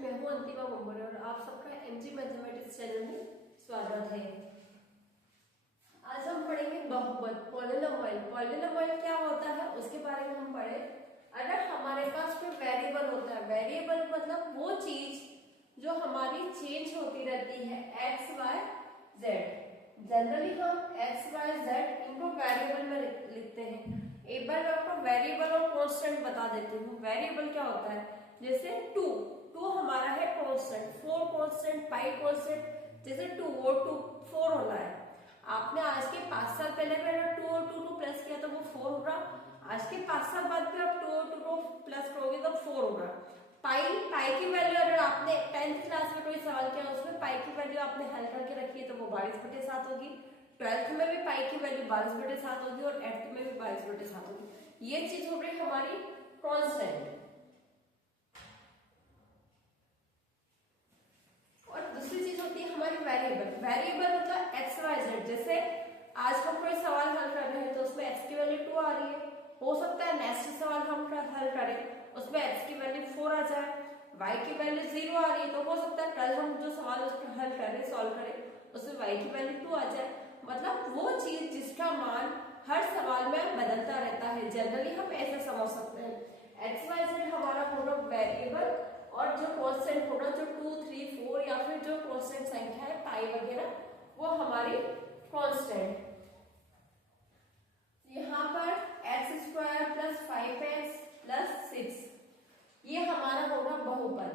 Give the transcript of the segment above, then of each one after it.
मैं हूं अंतिमा बोमरे और आप सबका एमजी मैथमेटिक्स चैनल में स्वागत है। आज हम पढ़ेंगे बहुपद पॉलिनोमियल। पॉलिनोमियल क्या होता है उसके बारे में हम पढ़े। अगर हमारे पास कोई वेरिएबल होता है, वेरिएबल मतलब वो चीज जो हमारी चेंज होती रहती है, एक्स वाई जेड। जनरली हम एक्स वाई जेड इनको वेरिएबल में लिखते हैं। एक बार मैं आपको वेरिएबल और कांस्टेंट बता देती हूँ। वेरिएबल क्या होता है, जैसे टू हमारा है कांस्टेंट, 4 कांस्टेंट, 5 कांस्टेंट। जैसे 2 वो 2 4 होना है। आपने आज के 5 साल पहले भी अगर 2 और 2 को प्लस किया तो वो 4 होगा। आज के 5 साल बाद भी आप 2 और 2 को प्लस करोगे तो 4 होगा। पाई की वैल्यू अगर आपने 10th क्लास में कोई सवाल किया उसमें पाई की वैल्यू आपने हल करके रखी है तो वो 22/7 होगी। 12th में भी पाई की वैल्यू 22/7 होगी और 8th में भी 22/7 होगी। ये चीज हो गई हमारी कांस्टेंट। और दूसरी चीज होती है हमारी वेरिएबल। वेरिएबल मतलब एक्स वाई जेड। जैसे आज हम कोई सवाल हल कर रहे हैं तो उसमें एक्स की वैल्यू 2 आ रही है। हो सकता है नेक्स्ट सवाल हम हल करें उसमें एक्स की वैल्यू 4 आ जाए, वाई की वैल्यू 0 आ रही है। तो हो सकता है कल हम जो सवाल उसको हल करें सॉल्व करें उसमें वाई की वैल्यू 2 आ जाए। मतलब वो चीज जिसका मान हर सवाल में बदलता रहता है। जनरली हम ऐसे समझ सकते हैं एक्स वाई जेड हमारा होगा वेरिएबल और जो कांस्टेंट होगा जो 2, 3, 4 या फिर जो कांस्टेंट संख्या है पाई वगैरह वो हमारी कांस्टेंट। यहाँ पर x² + 5x + 6 ये हमारा होगा बहुपद।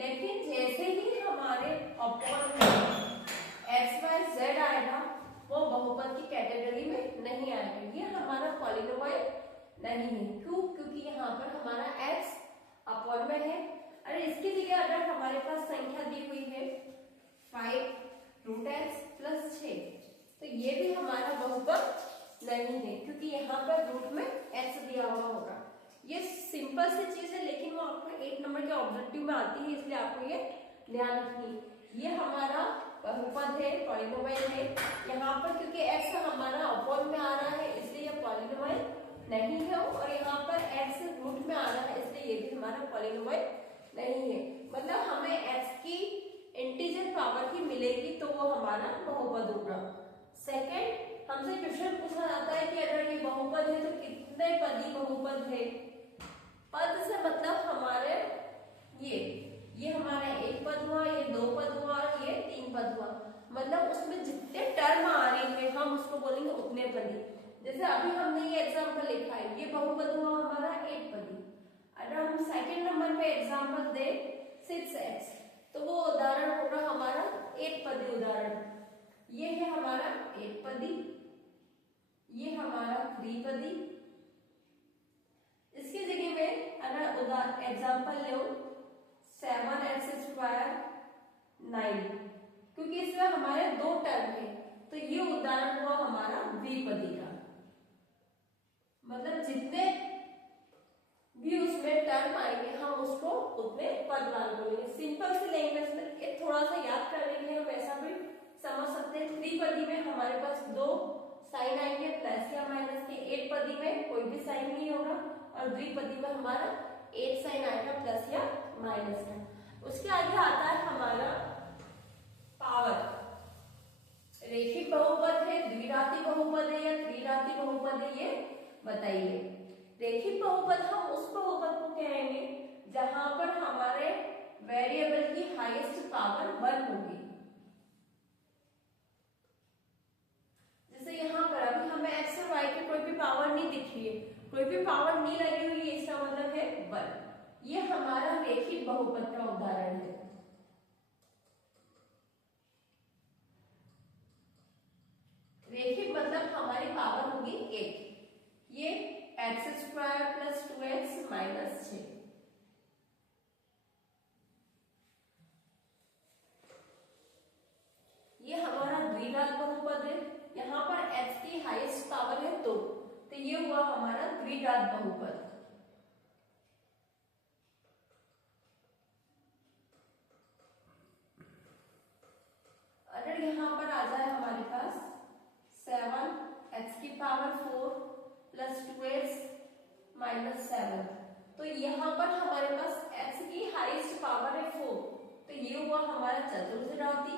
लेकिन जैसे ही हमारे अपॉन में एक्स वाई जेड आएगा वो बहुपद की कैटेगरी में नहीं आएगा। ये हमारा पॉलिनोमियल नहीं है। क्यों? क्योंकि यहाँ पर हमारा x अपॉन में है। अरे इसकी जगह अगर हमारे पास संख्या दी हुई है 5√x + 6 तो ये भी हमारा बहुपद नहीं है क्योंकि यहाँ पर रूट में x दिया हुआ होगा। ये सिंपल सी चीज है लेकिन वो आपको 8 नंबर के ऑब्जेक्टिव में आती है, इसलिए आपको ये ध्यान रखनी। ये हमारा बहुपद है, पॉलिनोमियल है। यहाँ पर क्योंकि x हमारा अपॉन में आ रहा है इसलिए ये पॉलिनोमियल नहीं है और यहाँ पर x रूट में आ रहा है इसलिए ये भी हमारा पॉलिनोमियल नहीं है। मतलब हमें x की इंटीजर पावर ही मिलेगी तो वो हमारा बहुपद होगा। सेकंड, हमसे क्वेश्चन पूछा जाता है कि अगर ये बहुपद है तो कितने पदी बहुपद है। पद से मतलब हमारे ये हमारा 1 पद हुआ, ये 2 पद हुआ और ये 3 पद हुआ। मतलब उसमें जितने टर्म आ रही है हम उसको बोलेंगे उतने पदी। जैसे अभी हमने ये एग्जाम्पल लिखा है, ये बहुपद हुआ हमारा 1 पदी। अगर हम सेकंड नंबर पे एग्जाम्पल दे 6x तो वो उदाहरण होगा हमारा 1 पदी उदाहरण। ये है हमारा 1 पदी, ये हमारा 3 पदी। इसकी जगह में अगर एग्जाम्पल लो 7x² 9 क्योंकि इसमें हमारे 2 टर्म है तो ये उदाहरण हुआ हमारा द्विपदी का। मतलब जितने भी उसमें टर्म आएंगे हम उसको उतने पद मान बोलेंगे। सिंपल सी लैंग्वेज में थोड़ा सा याद करने के लिए हम ऐसा भी समझ सकते हैं। त्रिपदी में हमारे पास 2 साइन आएंगे प्लस या माइनस के। 1 पदी में कोई भी साइन नहीं होगा और द्विपदी में हमारा 1 साइन आएगा प्लस या माइनस का। उसके आगे आता है हमारा पावर। रेखिक बहुपद है, द्विघाती बहुपद है या त्रिघाती बहुपद है, ये बताइए। रेखिक बहुपद हम उस बहुपद को कहेंगे जहां पर हमारे वेरिएबल की हाईएस्ट पावर 1 होगी। जैसे यहाँ पर अभी हमें एक्स और वाई की कोई भी पावर नहीं दिख रही है, कोई भी पावर नहीं लगी हुई है, इसका मतलब है 1। ये हमारा रेखिक बहुपद का उदाहरण है। रेखिक मतलब हमारी पावर होगी 1। ये x² + 2x - 6। ये हमारा द्विघात बहुपद है। यहाँ पर x की हाईएस्ट पावर है 2 तो ये हुआ हमारा द्विघात बहुपद। अगर यहाँ पर आ जाए हमारे पास 7x की पावर 4 + 2x - 7 तो यहाँ पर हमारे पास x की हाईएस्ट पावर है 4 ये हुआ हमारा चतुर्थराति।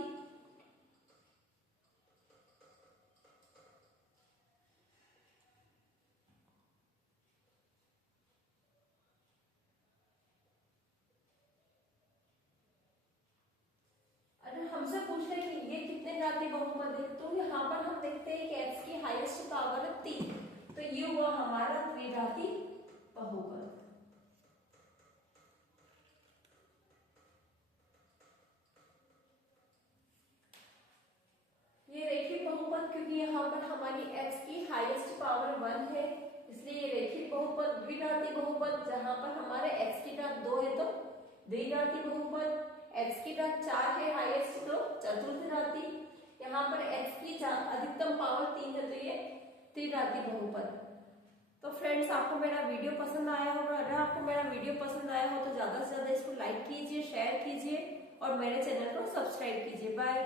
अगर हमसे पूछ रहे कि ये कितने घाती बहुपद है, तो यहाँ पर हम देखते हैं कि x की हाईएस्ट पावर है 3, तो ये हुआ हमारा त्रिघाती बहुपद। ये रेखिक बहुपद, क्योंकि यहाँ पर हमारी x की हाईएस्ट पावर 1 है, इसलिए ये रेखिक बहुपद। द्विघाती बहुपद, जहां पर हमारे x की घात 2 है तो द्विघाती बहुपद, x की घात 4 है हाईएस्ट तो चतुर्थघाती, यहाँ पर x की अधिकतम पावर 3 है तो ये त्रिघाती बहुपद। तो फ्रेंड्स, आपको मेरा वीडियो पसंद आया होगा। अगर आपको मेरा वीडियो पसंद आया हो तो ज्यादा से ज्यादा इसको लाइक कीजिए, शेयर कीजिए और मेरे चैनल को सब्सक्राइब कीजिए। बाय।